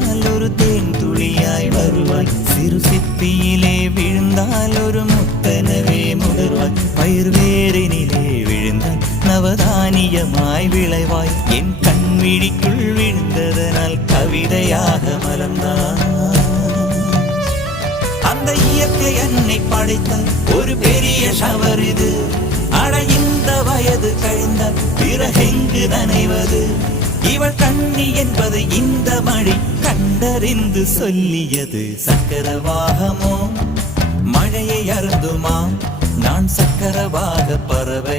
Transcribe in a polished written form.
விழுந்தால் ஒரு தேன் துளியாய் வருவாய், சிறு சிப்பியிலே விழுந்தால் ஒரு முத்தனவே முடர்வாய், பயிர் வேரினிலே விழுந்தால் நவதானியமாய் விளைவாய், என் கண்விழிக்குள் விழுந்ததனால் கவிதையாக மலர்ந்தாய். அந்த இயற்கை என்னை படைத்தால் ஒரு பெரிய ஷவர் இது, அட இந்த வயது கழிந்தால் பிறகெங்கு நனைவது, இவள் கண்ணி என்பது இந்த மழை கண்டறிந்து சொல்லியது. சக்கரவாகமோ மழையை அருந்துமா, நான் சக்கரவாக பறவை